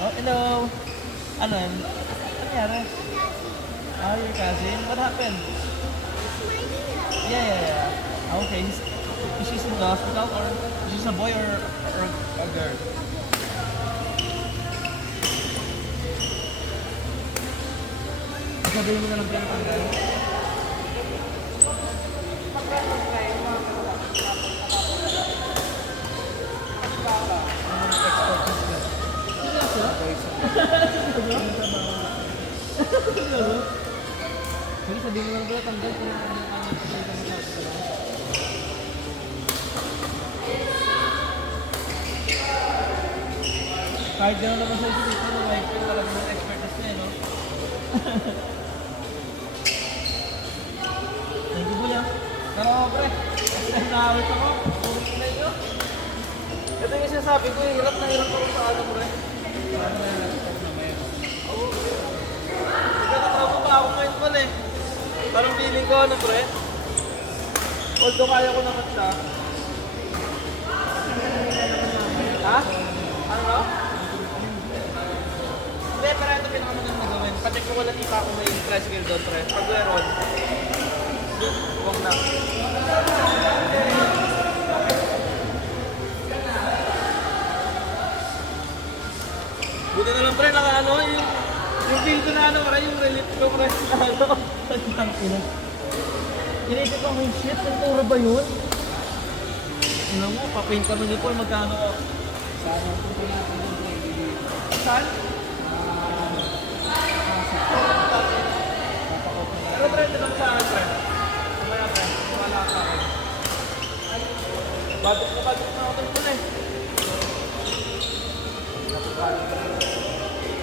Oh, hello. Ano? Ano nangyari? Oh, your cousin? What happened? Yeah. Okay. Is she in the hospital or is she a boy or a girl? Sabihin mo na lang din ang tanggal. Sige, sabihin mo lang pala tanggal kung ano ang kahit gano'n naman sa isip ito, no, wife ko talaga ng expertise niya, no? Thank you, Buya. Pero, pre, nakawit ako. Ulit na ito. Ito yung sinasabi ko, hirap na hirap ako sa ano, pre. Paano na hirap na may oo. Nagkatatrapo pa ako ngayon pa eh. Parang feeling ko, ano, pre? Although kaya ko naman siya. Ha? Ano? Hindi, pero ito pinakamagandang na gawin. Pacheck ko wala tipa kung may tricycle doon, pre. Pag meron, huwag na. Buti na lang, pre, naka ano, yung feel ko na ano, pre, yung relief ko, pre, na ano. Ang ina. Inisip ko, oh shit, pintura ba yun? Ano mo, papaint kami ni Paul, magkano? Saan ang punta natin yung saan? Pero trend lang sa akin, friend. Kumaya, friend. Wala ka akin. Budget na ako ito na eh. Napagkalit ka rin.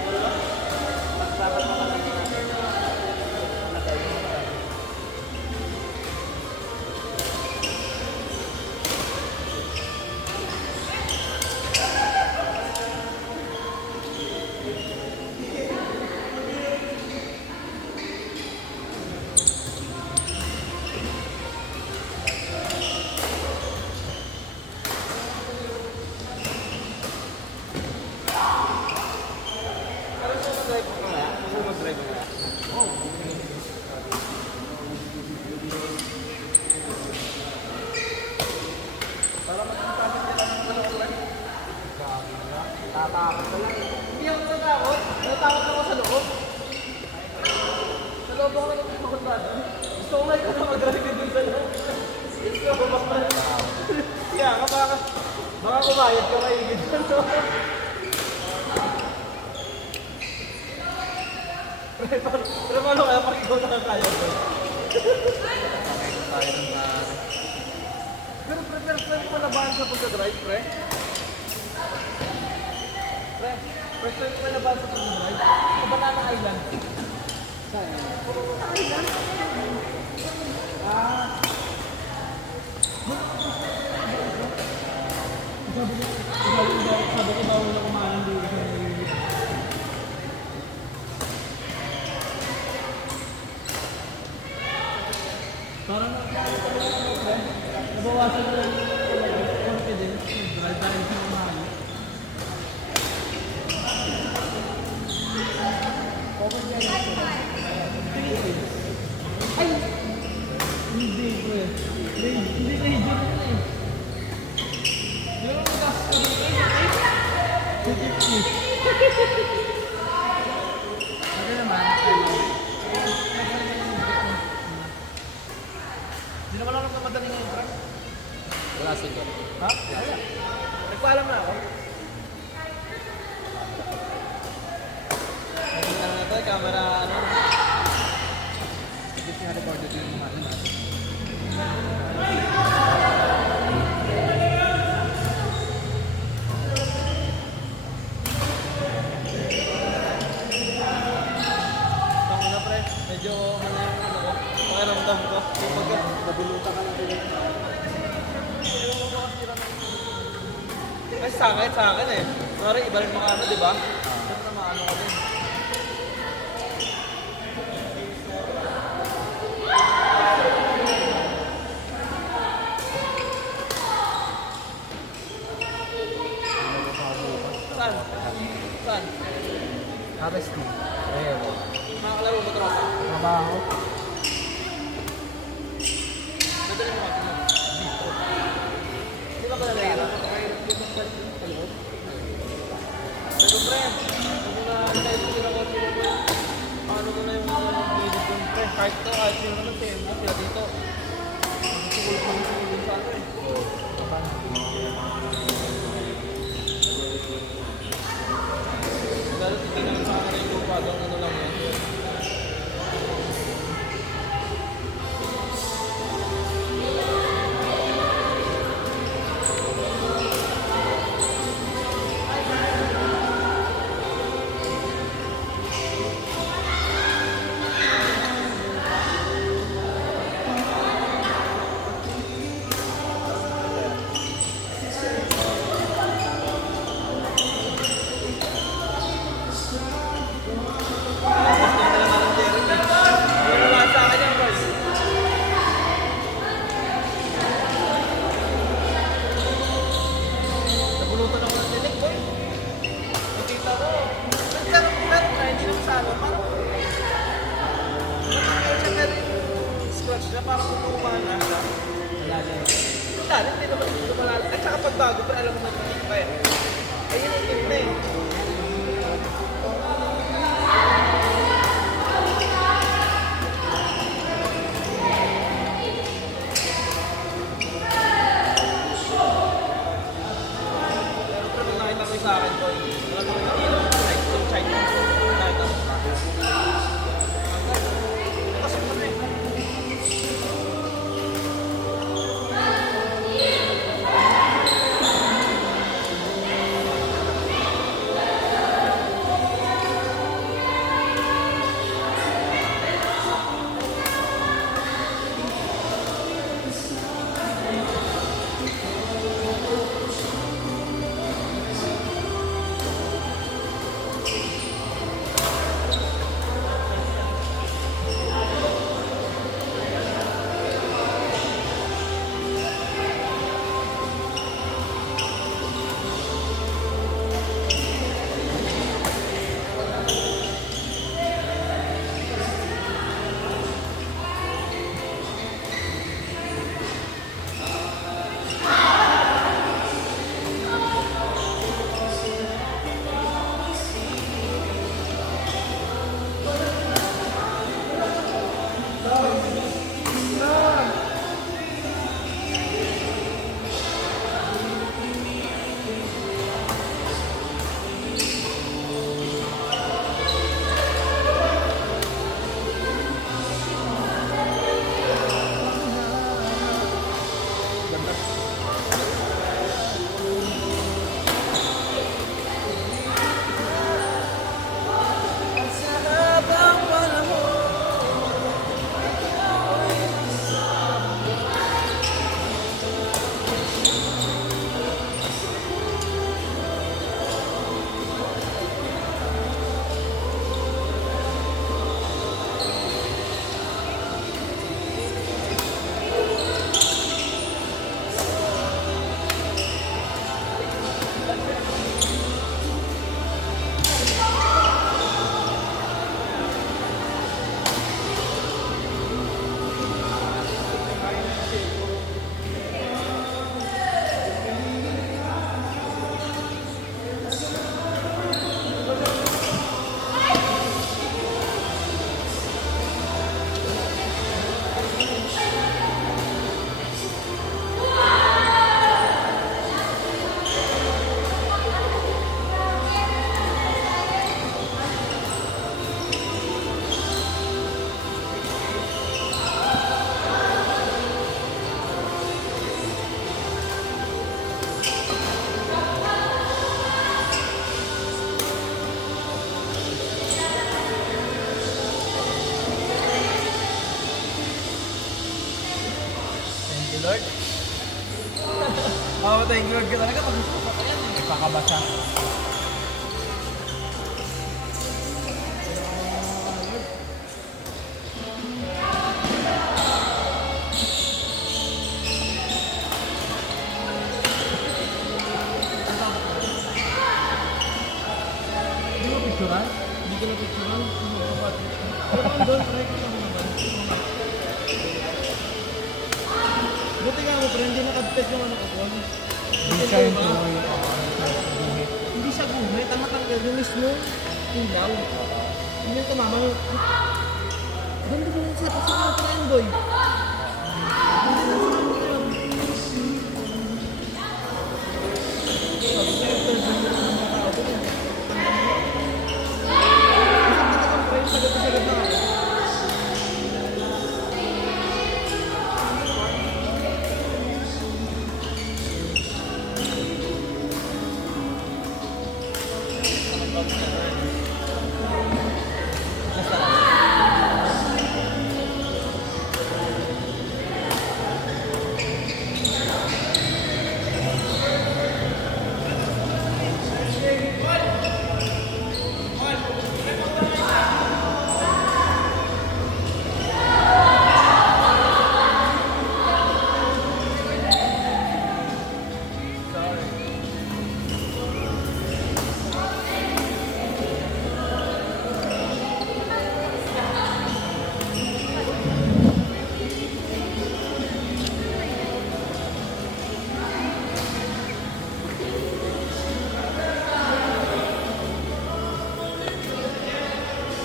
Wala? Magsabat mo ka lang. Tatakot ka lang. Hindi ako natakot. Natakot ako sa loob. Sa loob ako natakot ba? Gusto ko ngayon na mag-drive dun sa loob. Gusto ko ba? Kaya ka baka kumayad ka maigid dun. Pero paano kaya pag ikaw nakakaya ko? Pero pre, ko nabahan sa pagka-drive, pre? Pre, first time ko na ba sa pag-drive? Sa Banana Island. Saan? Banana Island? Sabi ko bawal na kumain dito sa parang nabawasan na lang yung confidence mag-drive dahil sa mahal. Ay! Hindi ko eh. Hindi na hidyo na eh. Yung gas ko dito eh. 250. Ano naman? Hindi naman ako nagmamadali ngayon, Frank. Wala siguro. Ha? Wala. Nagpaalam na ako. Ano na ito, camera, ano? Hindi siya recorded yung mga ano natin. Tama na, pre. Medyo, ano yung ano ko? Pakiramdam ko. Yung pagka, Nabulutan ka lang din. ay, sa akin eh. Mari, iba rin mga ano, di ba? Ito na maano ka din. Saan? Saan? Harvest mo. Ayan. Makakalaro mo tropa. Trabaho. Madali mo kapag mo. Di ba ka nalala? Pero pre, kung na-type ko sila konti mo pre, paano mo na yung video dun pre? Kahit to, kahit sino naman sa'yo mo sila dito. Magsukulog dun sa ano eh. Lalo titignan sa akin yung lupa doon, ano lang yan. Nabulutan ako ng tinik, boy. Nakita ko. Meron na, hindi naman sa ano. Parang siya meron yung scratch na parang kutumahan na siya. Dali, hindi naman lumalala. At saka pagbago, pero alam mo na tinik pa eh. Ayun ang tip na eh. Pero pag nakita ko yung sa akin, boy, wala naman nakita ko like yung Chinese. Nakita ko sa akin. Kasi mo na eh. Lord. Oo, thank you Lord ka talaga. Pag-usap ka yan, nagkakabasa. picturean? Hindi ko na-picturean. Pero doon, pre, kita mo naman. Buti nga mo, pre, hindi nakabit yung ano ko, Paul. Hindi siya yung tuloy. Hindi siya guhit, ang natanggal yung mismo ilaw. Hindi yung tumama mo. Ganda mo sa kasama ko yun, boy. Hindi na sa ano yun. Sabi ko yung third number ng mga tao ko yun. Isang talagang pre, sagad na ako.